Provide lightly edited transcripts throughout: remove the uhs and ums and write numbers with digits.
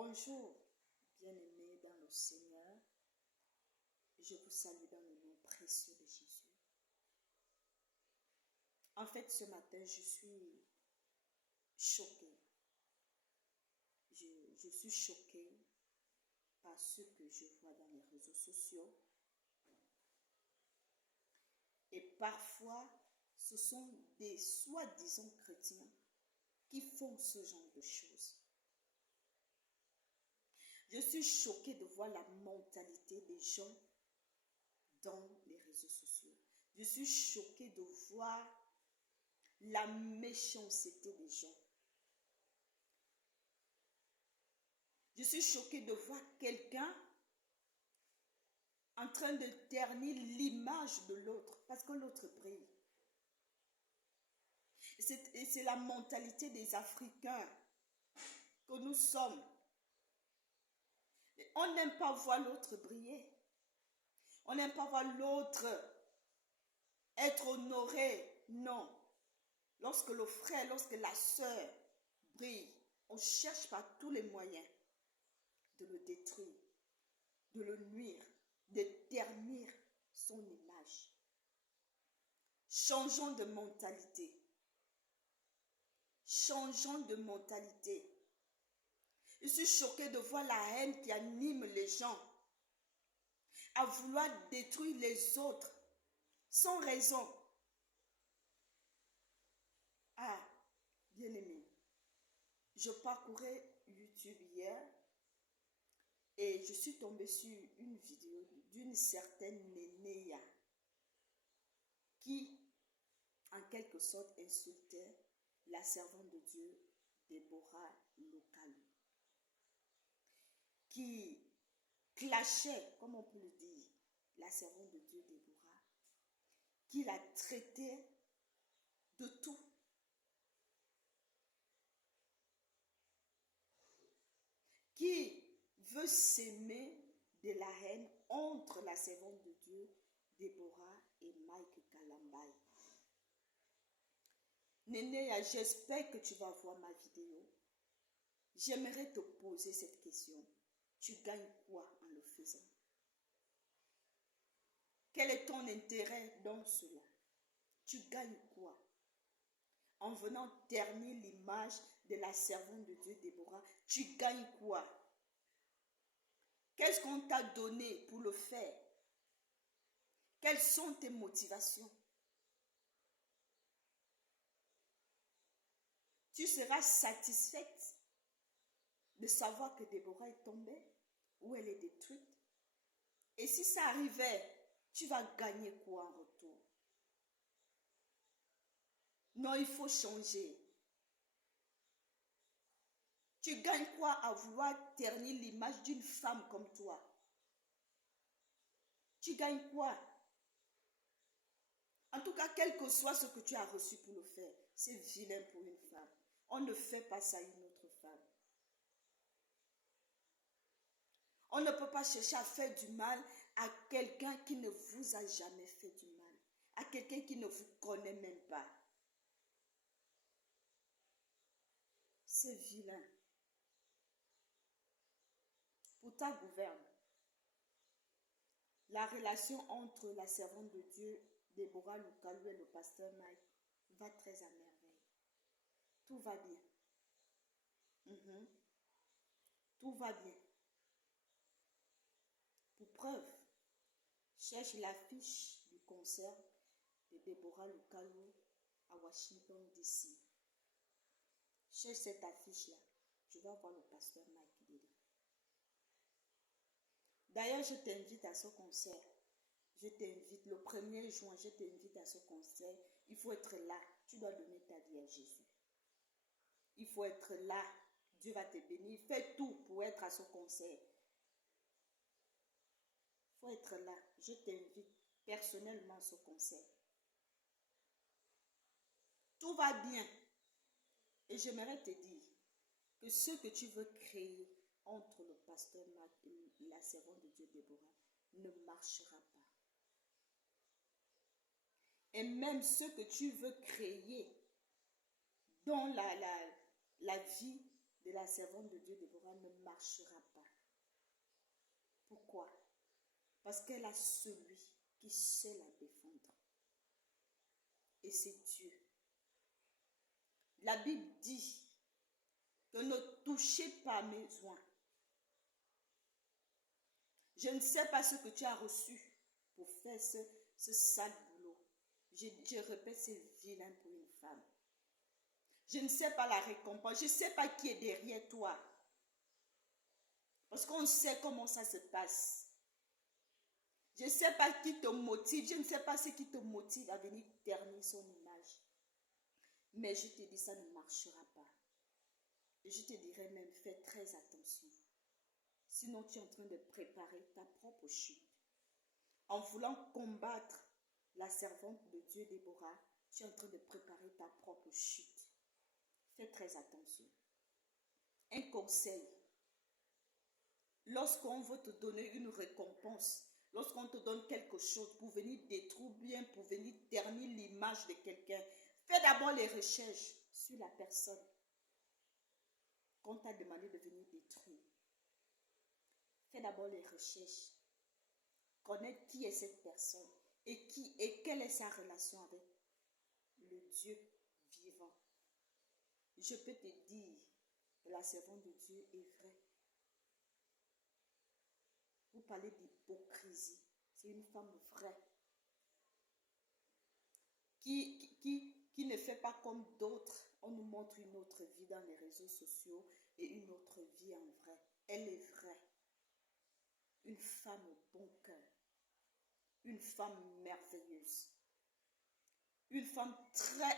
Bonjour, bien-aimés dans le Seigneur. Je vous salue dans le nom précieux de Jésus. En fait, ce matin, je suis choquée. Je suis choquée par ce que je vois dans les réseaux sociaux. Et parfois, ce sont des soi-disant chrétiens qui font ce genre de choses. Je suis choquée de voir la mentalité des gens dans les réseaux sociaux. Je suis choquée de voir la méchanceté des gens. Je suis choquée de voir quelqu'un en train de ternir l'image de l'autre parce que l'autre brille. Et c'est la mentalité des Africains que nous sommes. On n'aime pas voir l'autre briller. On n'aime pas voir l'autre être honoré. Non. Lorsque le frère, lorsque la sœur brille, on cherche par tous les moyens de le détruire, de le nuire, de ternir son image. Changeons de mentalité. Changeons de mentalité. Je suis choquée de voir la haine qui anime les gens à vouloir détruire les autres sans raison. Ah, bien-aimé, je parcourais YouTube hier et je suis tombée sur une vidéo d'une certaine Nénéa qui, en quelque sorte, insultait la servante de Dieu, Déborah Lokalou, qui clashait, comme on peut le dire, la servante de Dieu, Déborah, qui la traitait de tout. Qui veut s'aimer de la haine entre la servante de Dieu, Déborah, et Mike Kalambay. Nénéa, j'espère que tu vas voir ma vidéo. J'aimerais te poser cette question. Tu gagnes quoi en le faisant? Quel est ton intérêt dans cela? Tu gagnes quoi? En venant ternir l'image de la servante de Dieu, Déborah, tu gagnes quoi? Qu'est-ce qu'on t'a donné pour le faire? Quelles sont tes motivations? Tu seras satisfaite de savoir que Déborah est tombée ou elle est détruite? Et si ça arrivait, tu vas gagner quoi en retour? Non, il faut changer. Tu gagnes quoi à vouloir ternir l'image d'une femme comme toi? Tu gagnes quoi? En tout cas, quel que soit ce que tu as reçu pour le faire, c'est vilain pour une femme. On ne fait pas ça à une autre femme. On ne peut pas chercher à faire du mal à quelqu'un qui ne vous a jamais fait du mal. À quelqu'un qui ne vous connaît même pas. C'est vilain. Pour ta gouverne, la relation entre la servante de Dieu, Déborah Lokalou, et le pasteur Mike va très à merveille. Tout va bien. Tout va bien. Pour preuve, cherche l'affiche du concert de Déborah Lokalou à Washington, D.C. Cherche cette affiche-là. Je vais voir le pasteur Mike dedans. D'ailleurs, je t'invite à ce concert. Je t'invite, le 1er juin, je t'invite à ce concert. Il faut être là. Tu dois donner ta vie à Jésus. Il faut être là. Dieu va te bénir. Fais tout pour être à ce concert. Il faut être là. Je t'invite personnellement à ce concert. Tout va bien. Et j'aimerais te dire que ce que tu veux créer entre le pasteur Marc et la servante de Dieu Déborah ne marchera pas. Et même ce que tu veux créer dans la vie de la servante de Dieu, Déborah, ne marchera pas. Pourquoi? Parce qu'elle a celui qui sait la défendre. Et c'est Dieu. La Bible dit que ne touchez pas mes oins. Je ne sais pas ce que tu as reçu pour faire ce sale boulot. Je répète, c'est vilain pour une femme. Je ne sais pas la récompense. Je ne sais pas qui est derrière toi. Parce qu'on sait comment ça se passe. Je ne sais pas qui te motive. Je ne sais pas ce qui te motive à venir ternir son image. Mais je te dis, ça ne marchera pas. Et je te dirais même, fais très attention. Sinon, tu es en train de préparer ta propre chute. En voulant combattre la servante de Dieu, Déborah, tu es en train de préparer ta propre chute. Fais très attention. Un conseil. Lorsqu'on veut te donner une récompense, lorsqu'on te donne quelque chose pour venir détruire bien, pour venir ternir l'image de quelqu'un, fais d'abord les recherches sur la personne qu'on t'a demandé de venir détruire. Fais d'abord les recherches. Connaître qui est cette personne et quelle est sa relation avec le Dieu vivant. Je peux te dire que la servante de Dieu est vraie. Vous parlez d'hypocrisie. C'est une femme vraie. Qui ne fait pas comme d'autres. On nous montre une autre vie dans les réseaux sociaux et une autre vie en vrai. Elle est vraie. Une femme au bon cœur. Une femme merveilleuse. Une femme très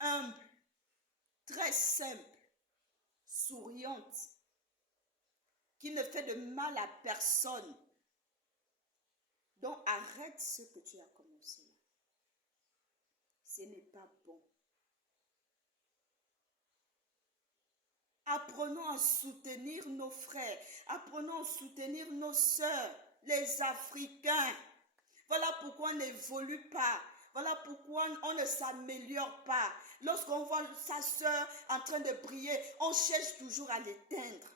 humble, très simple, souriante, qui ne fait de mal à personne. Donc arrête ce que tu as commencé là. Ce n'est pas bon. Apprenons à soutenir nos frères. Apprenons à soutenir nos sœurs, les Africains. Voilà pourquoi on n'évolue pas. Voilà pourquoi on ne s'améliore pas. Lorsqu'on voit sa sœur en train de briller, on cherche toujours à l'éteindre.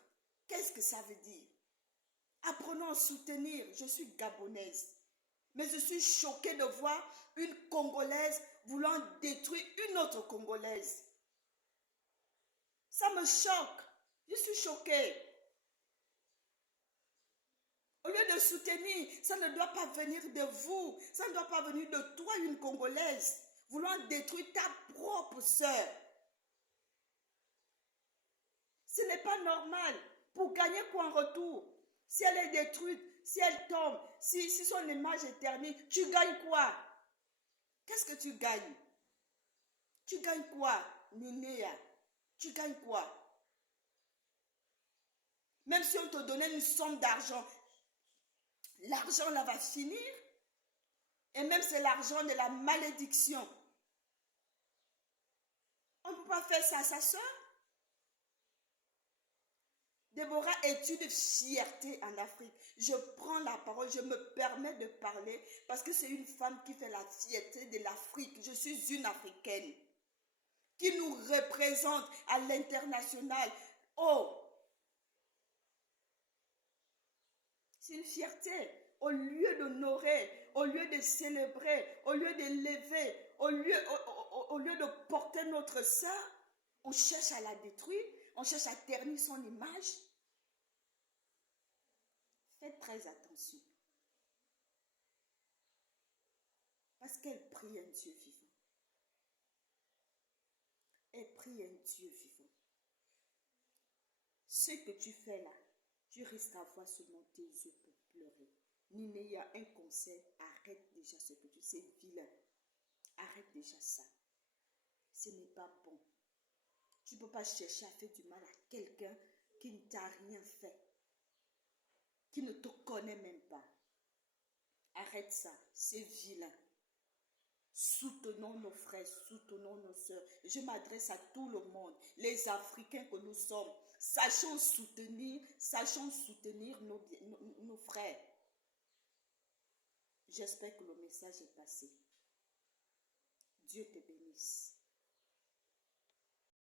Qu'est-ce que ça veut dire? Apprenons à soutenir. Je suis gabonaise. Mais je suis choquée de voir une Congolaise voulant détruire une autre Congolaise. Ça me choque. Je suis choquée. Au lieu de soutenir, ça ne doit pas venir de vous. Ça ne doit pas venir de toi, une Congolaise, voulant détruire ta propre sœur. Ce n'est pas normal. Pour gagner quoi en retour? Si elle est détruite, si elle tombe, si son image est ternie, tu gagnes quoi? Qu'est-ce que tu gagnes? Tu gagnes quoi, Ninéa? Tu gagnes quoi? Même si on te donnait une somme d'argent, l'argent là va finir. Et même c'est l'argent de la malédiction. On ne peut pas faire ça à sa soeur. Déborah est une fierté en Afrique. Je prends la parole, je me permets de parler parce que c'est une femme qui fait la fierté de l'Afrique. Je suis une Africaine qui nous représente à l'international. Oh! C'est une fierté. Au lieu d'honorer, au lieu de célébrer, au lieu d'élever, au lieu de porter notre sœur, on cherche à la détruire, on cherche à ternir son image. Faites très attention. Parce qu'elle prie un Dieu vivant. Elle prie un Dieu vivant. Ce que tu fais là, tu risques à voir seulement tes yeux pour pleurer. Ninéa, un conseil, arrête déjà ce que tu sais, vilain. Arrête déjà ça. Ce n'est pas bon. Tu ne peux pas chercher à faire du mal à quelqu'un qui ne t'a rien fait, qui ne te connaît même pas. Arrête ça, c'est vilain. Soutenons nos frères, soutenons nos soeurs. Je m'adresse à tout le monde, les Africains que nous sommes. Sachons soutenir nos frères. J'espère que le message est passé. Dieu te bénisse.